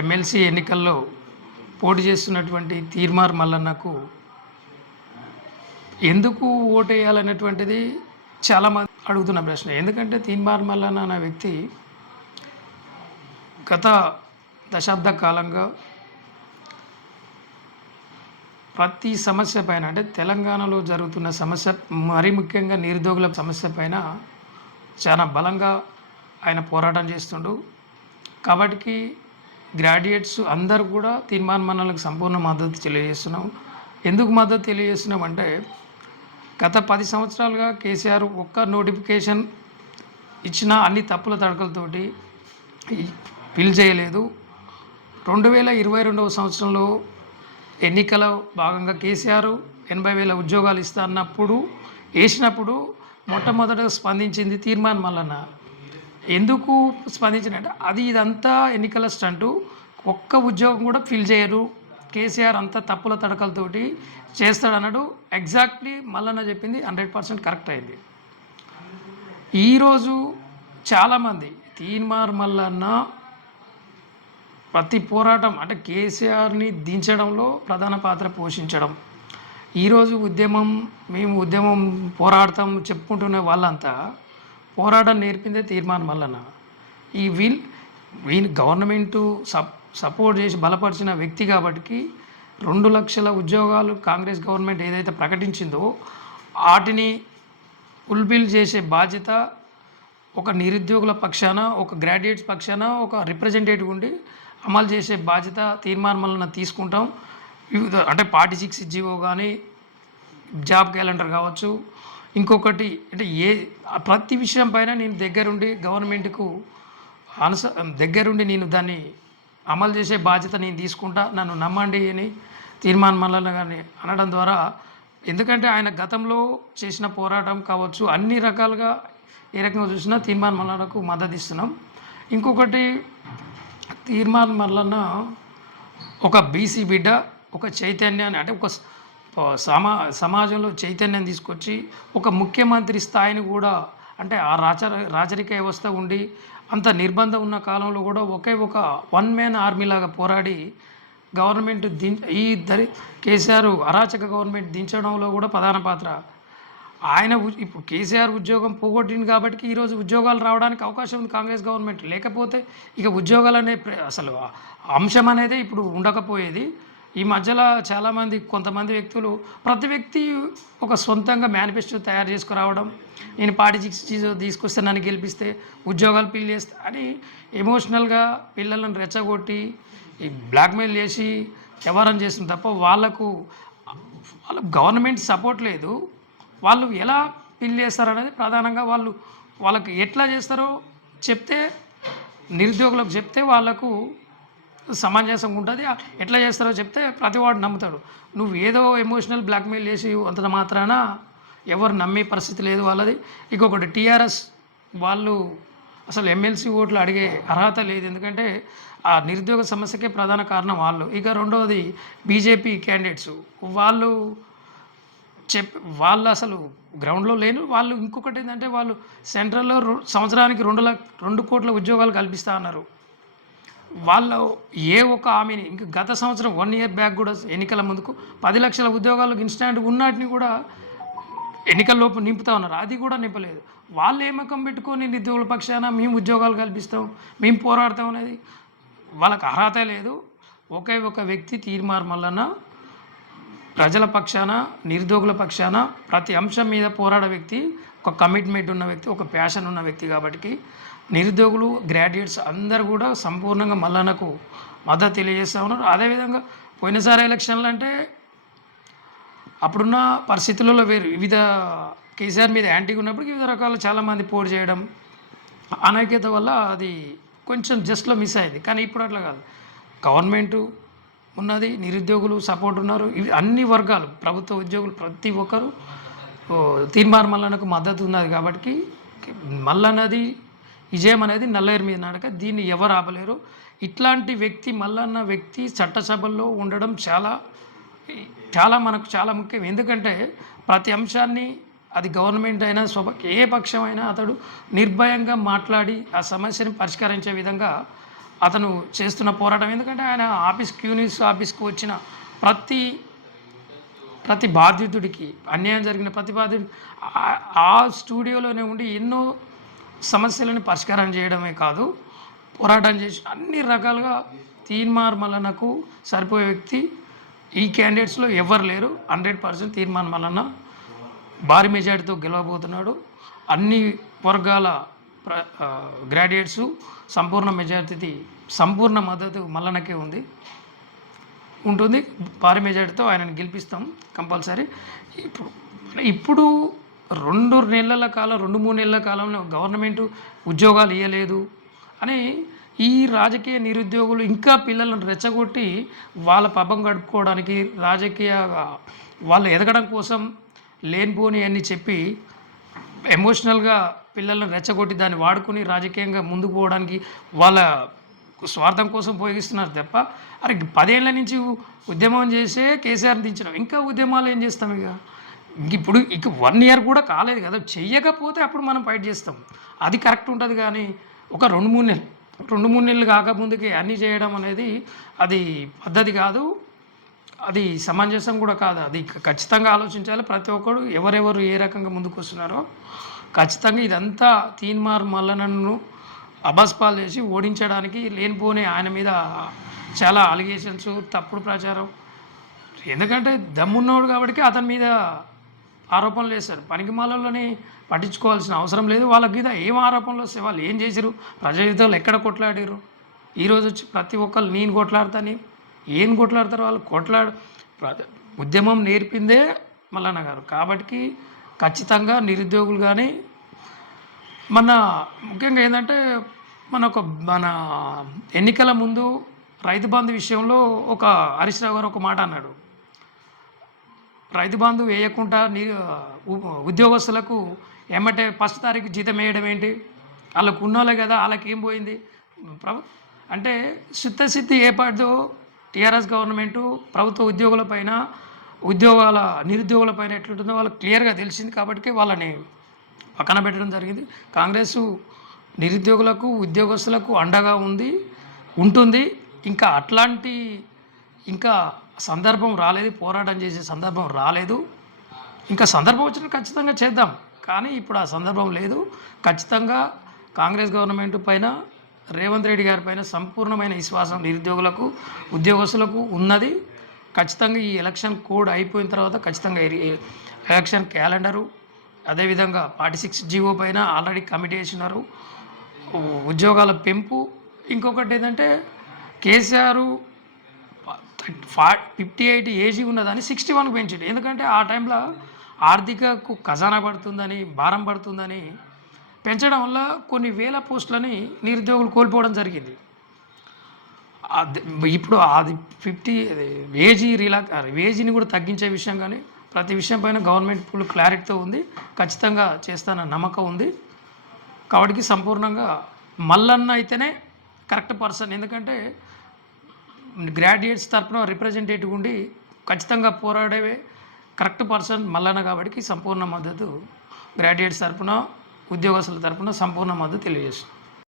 MLC ఎన్నికల్లో పోటీ చేస్తున్నటువంటి తీర్మార్ మల్లన్నకు ఎందుకు ఓటేయాలనేటువంటిది చాలామంది అడుగుతున్న ప్రశ్న. ఎందుకంటే తీన్మార్ మల్లన్న అనే వ్యక్తి గత దశాబ్ద కాలంగా ప్రతి సమస్య పైన అంటే తెలంగాణలో జరుగుతున్న సమస్య మరీ ముఖ్యంగా నిరుద్యోగుల సమస్య పైన చాలా బలంగా ఆయన పోరాటం చేస్తుండు. కాబట్టి గ్రాడ్యుయేట్స్ అందరూ కూడా తీర్మాన్ మనలకు సంపూర్ణ మద్దతు తెలియజేస్తున్నాం ఎందుకు మద్దతు తెలియజేస్తున్నాం అంటే గత పది సంవత్సరాలుగా కేసీఆర్ ఒక్క నోటిఫికేషన్ ఇచ్చిన అన్ని తప్పుల తడకలతోటి ఫిల్ చేయలేదు. రెండు వేల ఇరవై రెండవ సంవత్సరంలో ఎన్నికల భాగంగా కేసీఆర్ ఎనభై వేల ఉద్యోగాలు ఇస్తా అన్నప్పుడు వేసినప్పుడు మొట్టమొదట స్పందించింది తీర్మాన్ మల్లన్న ఎందుకు స్పందించినట్టు? అది ఇదంతా ఎన్నికల స్టంటు. ఒక్క ఉద్యోగం కూడా ఫిల్ చేయరు. కేసీఆర్ అంతా తప్పుల తడకలతోటి చేస్తాడు అన్నాడు ఎగ్జాక్ట్లీ మల్లన్న చెప్పింది హండ్రెడ్ పర్సెంట్ కరెక్ట్ అయింది. ఈరోజు చాలామంది తీన్మార్ మల్లన్న ప్రతి పోరాటం అంటే కేసీఆర్ని దించడంలో ప్రధాన పాత్ర పోషించడం. ఈరోజు ఉద్యమం మేము ఉద్యమం పోరాడతాం చెప్పుకుంటున్న వాళ్ళంతా పోరాటం నేర్పిందే తీర్మానం మల్లన్న ఈ వీల్ వీని గవర్నమెంటు సప్ సపోర్ట్ చేసి బలపరిచిన వ్యక్తి కాబట్టి రెండు లక్షల ఉద్యోగాలు కాంగ్రెస్ గవర్నమెంట్ ఏదైతే ప్రకటించిందో వాటిని ఫుల్ఫిల్ చేసే బాధ్యత ఒక నిరుద్యోగుల పక్షాన ఒక గ్రాడ్యుయేట్స్ పక్షాన ఒక రిప్రజెంటేటివ్ ఉండి అమలు చేసే బాధ్యత తీర్మానం తీసుకుంటాం. వివిధ అంటే ఫార్టీ సిక్స్ జీవో కానీ జాబ్ క్యాలెండర్ కావచ్చు ఇంకొకటి అంటే ఏ ప్రతి విషయం పైన నేను దగ్గరుండి గవర్నమెంట్కు అనుస దగ్గరుండి నేను దాన్ని అమలు చేసే బాధ్యత నేను తీసుకుంటా నన్ను నమ్మండి అని తీర్మాన్ మల్లన్న కానీ అనడం ద్వారా ఎందుకంటే ఆయన గతంలో చేసిన పోరాటం కావచ్చు అన్ని రకాలుగా ఏ రకంగా చూసినా తీర్మాన్ మల్లన్నకు మద్దతు ఇస్తున్నాం ఇంకొకటి తీర్మాన్ మల్లన్న ఒక బీసీ బిడ్డ ఒక చైతన్యాన్ని అంటే ఒక సమా సమాజంలో చైతన్యం తీసుకొచ్చి ఒక ముఖ్యమంత్రి స్థాయిని కూడా అంటే ఆ రాచ రాచరిక వ్యవస్థ ఉండి అంత నిర్బంధం ఉన్న కాలంలో కూడా ఒకే ఒక వన్ మ్యాన్ ఆర్మీలాగా పోరాడి గవర్నమెంట్ దిం ఈ దరి కేసీఆర్ అరాచక గవర్నమెంట్ దించడంలో కూడా ప్రధాన పాత్ర. ఆయన ఇప్పుడు కేసీఆర్ ఉద్యోగం పోగొట్టింది కాబట్టి ఈరోజు ఉద్యోగాలు రావడానికి అవకాశం ఉంది కాంగ్రెస్ గవర్నమెంట్. లేకపోతే ఇక ఉద్యోగాలు అనే ప్ర- అసలు అంశం అనేది ఇప్పుడు ఉండకపోయేది. ఈ మధ్యలో చాలామంది కొంతమంది వ్యక్తులు ప్రతి వ్యక్తి ఒక సొంతంగా మేనిఫెస్టో తయారు చేసుకురావడం నేను పార్టీ తీసుకొస్తే నన్ను గెలిపిస్తే ఉద్యోగాలు పిల్లి చేస్తే అని ఎమోషనల్గా పిల్లలను రెచ్చగొట్టి ఈ బ్లాక్మెయిల్ చేసి వ్యవహారం చేస్తుంది తప్ప వాళ్ళకు వాళ్ళ గవర్నమెంట్ సపోర్ట్ లేదు. వాళ్ళు ఎలా పిల్ చేస్తారనేది ప్రధానంగా వాళ్ళు వాళ్ళకి ఎట్లా చేస్తారో చెప్తే నిరుద్యోగులకు చెప్తే వాళ్ళకు సమంజసంగా ఉంటుంది ఎట్లా చేస్తారో చెప్తే ప్రతివాడు నమ్ముతాడు. నువ్వు ఏదో ఎమోషనల్ బ్లాక్మెయిల్ చేసి అంత మాత్రాన ఎవరు నమ్మే పరిస్థితి లేదు వాళ్ళది. ఇంకొకటి టీఆర్ఎస్ వాళ్ళు అసలు ఎమ్మెల్సీ ఓట్లు అడిగే అర్హత లేదు. ఎందుకంటే ఆ నిరుద్యోగ సమస్యకే ప్రధాన కారణం వాళ్ళు. ఇక రెండవది బీజేపీ క్యాండిడేట్స్ వాళ్ళు చెప్ వాళ్ళు అసలు గ్రౌండ్లో లేను. వాళ్ళు ఇంకొకటి ఏంటంటే వాళ్ళు సెంట్రల్లో సంవత్సరానికి రెండు లక్ష రెండు కోట్ల ఉద్యోగాలు కల్పిస్తా అన్నారు. వాళ్ళ ఏ ఒక్క హామీని ఇంక గత సంవత్సరం వన్ ఇయర్ బ్యాక్ కూడా ఎన్నికల ముందుకు పది లక్షల ఉద్యోగాలు ఇన్స్టాంట్ ఉన్నటిని కూడా ఎన్నికల్లోపు నింపుతా ఉన్నారు. అది కూడా నింపలేదు. వాళ్ళు ఏమకం పెట్టుకొని నిరుద్యోగుల పక్షాన మేము ఉద్యోగాలు కల్పిస్తాం మేము పోరాడతాం అనేది వాళ్ళకి అర్హత లేదు. ఒకే ఒక వ్యక్తి తీర్మార్ మల్లన్న ప్రజల పక్షాన నిరుద్యోగుల పక్షాన ప్రతి అంశం మీద పోరాడే వ్యక్తి ఒక కమిట్మెంట్ ఉన్న వ్యక్తి ఒక ప్యాషన్ ఉన్న వ్యక్తి కాబట్టి నిరుద్యోగులు గ్రాడ్యుయేట్స్ అందరు కూడా సంపూర్ణంగా మల్లన్నకు మద్దతు తెలియజేస్తూ ఉన్నారు. అదేవిధంగా పోయినసారి ఎలక్షన్లు అంటే అప్పుడున్న పరిస్థితులలో వేరు. వివిధ కేసీఆర్ మీద యాంటీగా ఉన్నప్పుడు వివిధ రకాల చాలామంది పోటీ చేయడం అనైక్యత వల్ల అది కొంచెం జస్ట్లో మిస్ అయింది. కానీ ఇప్పుడు అట్లా కాదు. గవర్నమెంటు ఉన్నది నిరుద్యోగులు సపోర్ట్ ఉన్నారు. ఇవి అన్ని వర్గాలు ప్రభుత్వ ఉద్యోగులు ప్రతి ఒక్కరు తీర్మార్ మల్లన్నకు మద్దతు ఉన్నది కాబట్టి మల్లన్నది విజయం అనేది నల్లేరు మీద నడక దీన్ని ఎవరు ఆపలేరు? ఇట్లాంటి వ్యక్తి మల్లన్న వ్యక్తి చట్టసభల్లో ఉండడం చాలా చాలా మనకు చాలా ముఖ్యం. ఎందుకంటే ప్రతి అంశాన్ని అది గవర్నమెంట్ అయినా స్వప ఏ పక్షమైనా అతడు నిర్భయంగా మాట్లాడి ఆ సమస్యను పరిష్కరించే విధంగా అతను చేస్తున్న పోరాటం. ఎందుకంటే ఆయన ఆఫీస్ క్యూనిస్ ఆఫీస్కి వచ్చిన ప్రతి ప్రతి బాధితుడికి అన్యాయం జరిగిన ప్రతి బాధితుడికి ఆ- స్టూడియోలోనే ఉండి ఎన్నో సమస్యలను పరిష్కారం చేయడమే కాదు పోరాటం చేసి అన్ని రకాలుగా తీర్మార్ మల్లన్నకు సరిపోయే వ్యక్తి ఈ క్యాండిడేట్స్లో ఎవరు లేరు. హండ్రెడ్ పర్సెంట్ తీర్మాన్ మల్లన్న భారీ మెజార్టీతో గెలవబోతున్నాడు. అన్ని వర్గాల గ్రాడ్యుయేట్సు సంపూర్ణ మెజార్టీ సంపూర్ణ మద్దతు మల్లనకే ఉంది. ఉంటుంది. భారీ మెజార్టీతో ఆయనను గెలిపిస్తాం కంపల్సరీ. ఇప్పుడు ఇప్పుడు రెండు నెలల కాలం రెండు మూడు నెలల కాలంలో గవర్నమెంట్ ఉద్యోగాలు ఇవ్వలేదు అని ఈ రాజకీయ నిరుద్యోగులు ఇంకా పిల్లలను రెచ్చగొట్టి వాళ్ళ పబ్బం గడుపుకోవడానికి రాజకీయ వాళ్ళు ఎదగడం కోసం లేనిపోని అన్ని చెప్పి ఎమోషనల్గా పిల్లలను రెచ్చగొట్టి దాన్ని వాడుకొని రాజకీయంగా ముందుకు పోవడానికి వాళ్ళ స్వార్థం కోసం ఉపయోగిస్తున్నారు తప్ప అరే పదేళ్ళ నుంచి ఉద్యమం చేసే కేసీఆర్ దించడం ఇంకా ఉద్యమాలు ఏం చేస్తాం ఇక? ఇంక ఇప్పుడు ఇక వన్ ఇయర్ కూడా కాలేదు కదా. చెయ్యకపోతే అప్పుడు మనం ఫైట్ చేస్తాం. అది కరెక్ట్ ఉంటుంది కానీ ఒక రెండు మూడు నెలలు రెండు మూడు నెలలు కాకముందుకి అన్నీ చేయడం అనేది అది పద్ధతి కాదు. అది సమంజసం కూడా కాదు. అది ఖచ్చితంగా ఆలోచించాలి. ప్రతి ఒక్కరు ఎవరెవరు ఏ రకంగా ముందుకు వస్తున్నారో ఖచ్చితంగా ఇదంతా తీన్మార్ మల్లనను అబస్పాలు చేసి ఓడించడానికి లేనిపోని ఆయన మీద చాలా అలిగేషన్స్ తప్పుడు ప్రచారం. ఎందుకంటే దమ్మున్నోడు కాబట్టి అతని మీద ఆరోపణలు వేశారు పనికి మాలలోని పట్టించుకోవాల్సిన అవసరం లేదు. వాళ్ళ మీద ఏం ఆరోపణలు వస్తే వాళ్ళు ఏం చేశారు ప్రజా యుద్ధాలు ఎక్కడ కొట్లాడారు ఈరోజు వచ్చి ప్రతి ఒక్కరు నేను కొట్లాడతాను ఏం కొట్లాడతారు వాళ్ళు కొట్లాడు ప్ర- ఉద్యమం నేర్పిందే మల్లన్న గారు. కాబట్టి ఖచ్చితంగా నిరుద్యోగులు కానీ మన ముఖ్యంగా ఏంటంటే మన ఒక మన ఎన్నికల ముందు రైతు బంధు విషయంలో ఒక హరీష్ రావు గారు ఒక మాట అన్నాడు. రైతు బంధు వేయకుండా నీ ఉద్యోగస్తులకు ఏమంటే ఫస్ట్ తారీఖు జీతం వేయడం ఏంటి? వాళ్ళకు ఉన్నోళ్ళే కదా వాళ్ళకి ఏం పోయింది? ప్రభు అంటే శుద్ధసిద్ధి ఏర్పాటు టీఆర్ఎస్ గవర్నమెంటు ప్రభుత్వ ఉద్యోగులపైన ఉద్యోగాల నిరుద్యోగులపైన ఎట్లుంటుందో వాళ్ళకి క్లియర్గా తెలిసింది కాబట్టి వాళ్ళని పక్కన పెట్టడం జరిగింది. కాంగ్రెస్ నిరుద్యోగులకు ఉద్యోగస్తులకు అండగా ఉంది ఉంటుంది. ఇంకా అట్లాంటి ఇంకా సందర్భం రాలేదు. పోరాటం చేసే సందర్భం రాలేదు. ఇంకా సందర్భం వచ్చినా ఖచ్చితంగా చేద్దాం. కానీ ఇప్పుడు ఆ సందర్భం లేదు. ఖచ్చితంగా కాంగ్రెస్ గవర్నమెంట్ పైన రేవంత్ రెడ్డి గారి పైన సంపూర్ణమైన విశ్వాసం నిరుద్యోగులకు ఉద్యోగస్తులకు ఉన్నది. ఖచ్చితంగా ఈ ఎలక్షన్ కోడ్ అయిపోయిన తర్వాత ఖచ్చితంగా ఎలక్షన్ క్యాలెండరు అదేవిధంగా ఫార్టీ సిక్స్ జీవో పైన ఆల్రెడీ కమిటీ వేసినారు. ఉద్యోగాల పెంపు ఇంకొకటి ఏంటంటే కేసీఆర్ ఫా ఫిఫ్టీ ఎయిట్ ఏజీ ఉన్నదని సిక్స్టీ వన్కి పెంచండి. ఎందుకంటే ఆ టైంలో ఆర్థికకు ఖజానా పడుతుందని భారం పడుతుందని పెంచడం వల్ల కొన్ని వేల పోస్టులని నిరుద్యోగులు కోల్పోవడం జరిగింది. అది ఇప్పుడు అది ఫిఫ్టీ వేజీ రిలాక్ వేజీని కూడా తగ్గించే విషయం కానీ ప్రతి విషయం పైన గవర్నమెంట్ ఫుల్ క్లారిటీతో ఉంది. ఖచ్చితంగా చేస్తానన్న నమ్మకం ఉంది. కాబట్టి సంపూర్ణంగా మల్లన్న అయితేనే కరెక్ట్ పర్సన్. ఎందుకంటే గ్రాడ్యుయేట్స్ తరపున రిప్రజెంటేటివ్ ఉండి ఖచ్చితంగా పోరాడేవే కరెక్ట్ పర్సన్ మల్లన్న. కాబట్టి సంపూర్ణ మద్దతు గ్రాడ్యుయేట్స్ తరఫున ఉద్యోగస్తుల తరపున సంపూర్ణ మద్దతు తెలియజేస్తుంది